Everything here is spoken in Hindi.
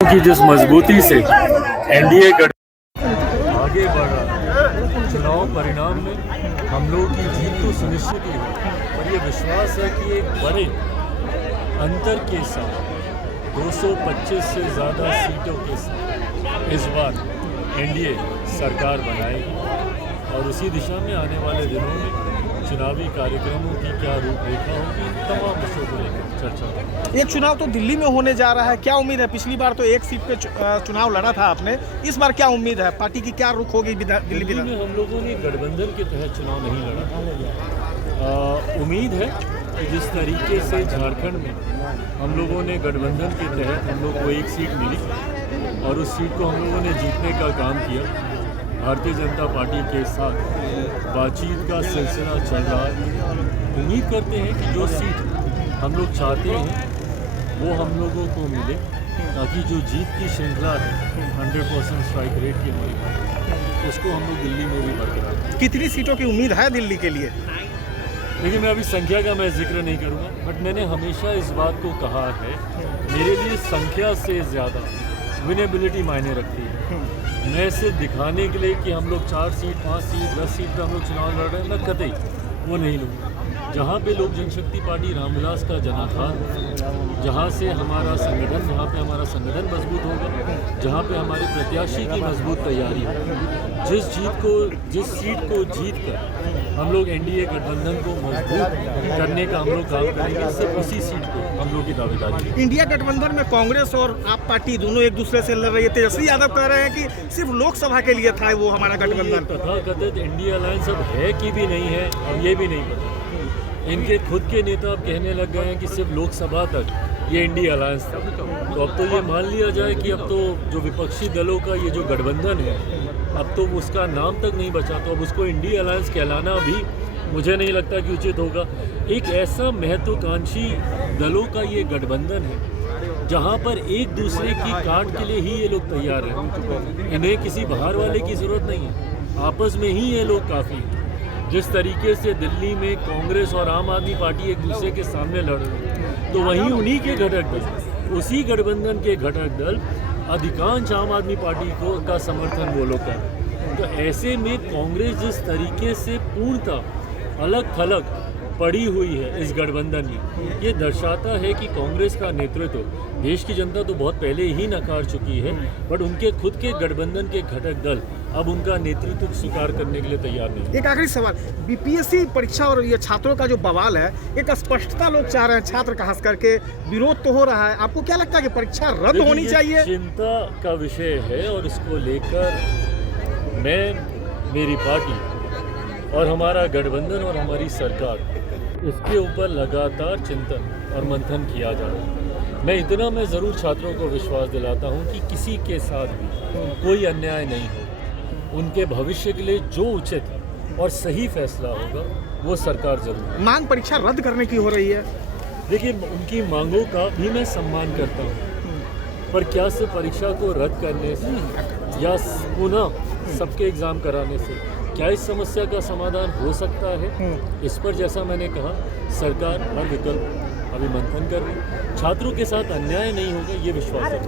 की जिस मजबूती से एनडीए आगे बढ़ रहा है, चुनाव परिणाम में हम लोगों की जीत तो सुनिश्चित ही है, और ये विश्वास है कि एक बड़े अंतर के साथ 225 से ज़्यादा सीटों के साथ इस बार एनडीए सरकार बनाएगी, और उसी दिशा में आने वाले दिनों में चुनावी कार्यक्रमों की क्या रूपरेखा होगी, इन तमाम विषयों को लेकर चर्चा होगी। एक चुनाव तो दिल्ली में होने जा रहा है, क्या उम्मीद है? पिछली बार तो एक सीट पे चुनाव लड़ा था आपने, इस बार क्या उम्मीद है? पार्टी की क्या रुख होगी दिल्ली में? हम लोगों ने गठबंधन के तहत चुनाव नहीं लड़ा। उम्मीद है कि जिस तरीके से झारखंड में हम लोगों ने गठबंधन के तहत हम लोग को एक सीट मिली और उस सीट को हम लोगों ने जीतने का काम किया। भारतीय जनता पार्टी के साथ बातचीत का सिलसिला चल रहा है। उम्मीद करते हैं कि जो सीट हम लोग चाहते हैं वो हम लोगों को मिले, ताकि जो जीत की श्रृंखला है 100% स्ट्राइक रेट की हमारी, उसको हम लोग दिल्ली में भी बरकरार रखें। कितनी सीटों की उम्मीद है दिल्ली के लिए? लेकिन मैं अभी संख्या का जिक्र नहीं करूँगा, बट मैंने हमेशा इस बात को कहा है, मेरे लिए संख्या से ज़्यादा विनेबिलिटी मायने रखती है। मैं सिर्फ दिखाने के लिए कि हम लोग 4 सीट 5 सीट 10 सीट पर हम लोग चुनाव लड़ रहे हैं, मैं कतई वो नहीं लूँगा। जहाँ पे लोक जनशक्ति पार्टी रामविलास का जनाधार, जहाँ से हमारा संगठन, जहाँ पे हमारा संगठन मजबूत होगा, जहाँ पे हमारे प्रत्याशी की मजबूत तैयारी है, जिस सीट को जीत कर हम लोग एनडीए गठबंधन को मजबूत करने का हम लोग काम करेंगे, सिर्फ उसी सीट को हम लोग की दावेदारी है। इंडिया गठबंधन में कांग्रेस और आप पार्टी दोनों एक दूसरे से लड़ रही है। तेजस्वी यादव कह रहे हैं कि सिर्फ लोकसभा के लिए था वो हमारा गठबंधन। तथाकथित इंडिया अलायंस अब है कि भी नहीं है, अब ये भी नहीं पता। इनके खुद के नेता अब कहने लग गए हैं कि सिर्फ लोकसभा तक ये इंडिया अलायंस था। तो अब तो ये मान लिया जाए कि अब तो जो विपक्षी दलों का ये जो गठबंधन है, अब तो उसका नाम तक नहीं बचा, तो अब उसको इंडिया अलायंस कहलाना भी मुझे नहीं लगता कि उचित होगा। एक ऐसा महत्वाकांक्षी दलों का ये गठबंधन है जहाँ पर एक दूसरे की काट के लिए ही ये लोग तैयार हैं। इन्हें किसी बाहर वाले की ज़रूरत नहीं है, आपस में ही ये लोग काफ़ी हैं। जिस तरीके से दिल्ली में कांग्रेस और आम आदमी पार्टी एक दूसरे के सामने लड़ रही है, तो वहीं उन्हीं के घटक दल, उसी गठबंधन के घटक दल अधिकांश आम आदमी पार्टी को का समर्थन वो लोग कर रहे हैं। तो ऐसे में कांग्रेस जिस तरीके से पूर्णतः अलग थलग पड़ी हुई है इस गठबंधन में, ये दर्शाता है कि कांग्रेस का नेतृत्व देश की जनता तो बहुत पहले ही नकार चुकी है, बट उनके खुद के गठबंधन के घटक दल अब उनका नेतृत्व स्वीकार करने के लिए तैयार नहीं। एक आखिरी सवाल, बीपीएससी परीक्षा और ये छात्रों का जो बवाल है, एक स्पष्टता लोग चाह रहे हैं, छात्र खास करके विरोध तो हो रहा है। आपको क्या लगता है कि परीक्षा रद्द होनी चाहिए? चिंता का विषय है, और इसको लेकर मैं, मेरी पार्टी और हमारा गठबंधन और हमारी सरकार, इसके ऊपर लगातार चिंतन और मंथन किया जा रहा है। मैं इतना ज़रूर छात्रों को विश्वास दिलाता हूं कि किसी के साथ भी कोई अन्याय नहीं हो। उनके भविष्य के लिए जो उचित और सही फैसला होगा वो सरकार जरूर। मांग परीक्षा रद्द करने की हो रही है। देखिए, उनकी मांगों का भी मैं सम्मान करता हूँ, पर क्या सिर्फ परीक्षा को रद्द करने से या पुनः सबके एग्ज़ाम कराने से क्या इस समस्या का समाधान हो सकता है? इस पर जैसा मैंने कहा, सरकार हर विकल्प अभी मंथन कर रही है। छात्रों के साथ अन्याय नहीं होगा, ये विश्वास है।